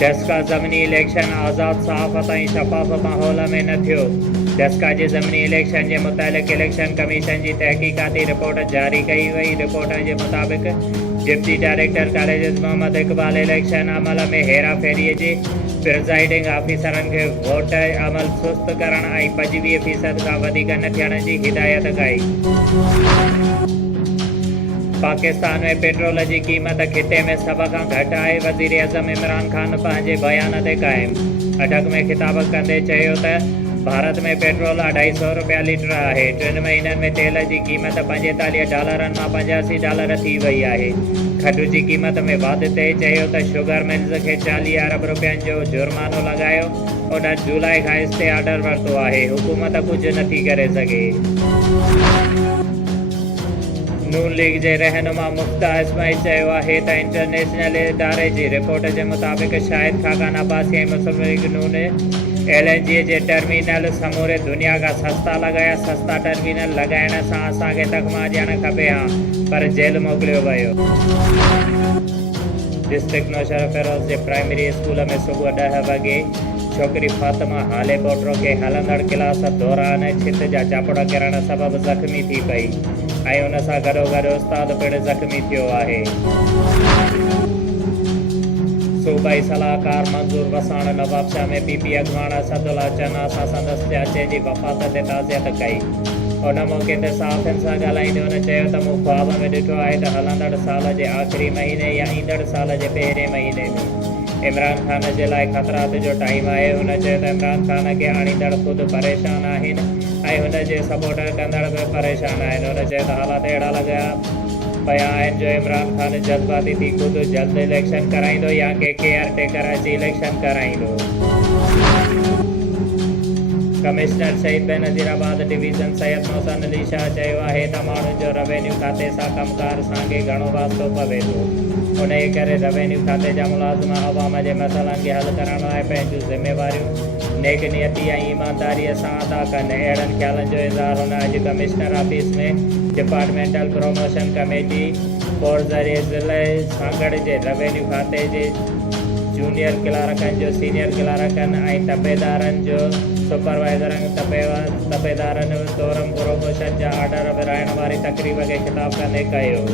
दस्का ज़मीनी इलेक्शन आज़ाद सहाफ़त ऐं शफ़ाफ़ माहौल में न थियो। दस्का जे ज़मीनी इलेक्शन जे मुतालिक़ इलेक्शन कमीशन जी तहक़ीक़ाती रिपोर्ट जारी कई वई। रिपोर्ट जे मुताबिक़ deputy director colleges Mohammad Iqbal election अमल में हेराफेरीअ जे प्रिज़ाइडिंग ऑफिसरनि खे वोट अमल सुस्त करण ऐं 25% खां वधीक न थियण जी हिदायत कई। पाकिस्तान में पेट्रोल की क़ीमत खिते में सब खां घटि आहे। वज़ीर आज़म इमरान ख़ान पंहिंजे बयान ते क़ाइमु। अटक में ख़िताब कंदे चयो त भारत में पेट्रोल $250 लीटर आहे। 3 महीननि में तेल की क़ीमत $45 मां $85 थी वई आहे। खंडु की क़ीमत में वाधे ते चयो त शुगर मिल्स खे $40 अरब जो जुर्मानो लॻायो। उन जुलाई खां इस्ते ऑर्डर वरितो आहे। हुकूमत कुझु नथी करे सघे। नून लीग के रहनुमा मुफ्ता इस्माइल चयो आहे त इंटरनेशनल इदारे की रिपोर्ट के मुताबिक़ शाहिद खाकान अब्बासी ऐं मुस्लिम लीग नून LNG के टर्मिनल समूरे दुनिया का सस्ता लॻाया। सस्ता टर्मिनल लॻाइण सां असांखे तख़मा ॾियणु खपे हा, पर जेल मोकिलियो वियो। डिस्ट्रिक्ट नौशहर फेरोज़ के प्राइमरी स्कूल में सुबुह 10 वॻे छोकरी फातिमा हाले पोटरो के हलंदड़ क्लास दौरान छित जा चापड़ किरण सबब ज़ख़्मी थी पई ऐं उन सां गॾोगॾु उस्ताद पिणु ज़ख़्मी थियो आहे। सूबाई सलाहकार मंज़ूर वसाण नवाबशाह में पीपी अॻवान असदुल्ला चन्ना सां संदसि चाचे जी वफ़ात ते ताज़ियत कई। उन मौक़े ते सहाफ़ियुनि सां ॻाल्हाईंदे हुन चयो त मूं ख़्वाब में ॾिठो आहे त हलंदड़ साल जे आख़िरी महीने या ईंदड़ साल जे पहिरें महीने में इमरान ख़ान जे लाइ ख़तरात जो टाइम आहे। हुन चयो त इमरान ख़ान खे आणींदड़ ख़ुदि परेशान आहिनि ऐं हुन जे सपोर्ट कंदड़ बि परेशान आहिनि। हुन चयो त हालात अहिड़ा लॻा पिया आहिनि जो इमरान ख़ान जज़्बाती थी ख़ुदि जल्द इलेक्शन कराईंदो या के केयर टेकर अची इलेक्शन कराईंदो। कमिश्नर शहीद बेनज़ीराबाद डिवीज़न सैयद मोहसिन अली शाह चयो आहे त माण्हुनि जो रेवेन्यू खाते सां कमकार सां खे घणो वास्तो पवे थो। उन करे रेवेन्यू खाते जा मुलाज़िम अवाम जे मसइलनि खे हल करण लाइ पंहिंजूं ज़िम्मेवारियूं नेक नियती ऐं ईमानदारीअ सां अदा कनि। अहिड़नि ख़्यालनि जो इज़हार हुन अॼु कमिश्नर ऑफिस में डिपार्टमेंटल प्रमोशन कमेटी फॉर ज़रिए ज़िले सांगड़ जे रेवेन्यू खाते जे जूनियर क्लार्कनि जो सीनियर क्लार्कनि ऐं तपेदारनि जो सुपरवाइज़रनि तपेदारनि तौरु प्रमोशन जा ऑर्डर विराइण वारी तक़रीब खे ख़िताब कंदे कयो।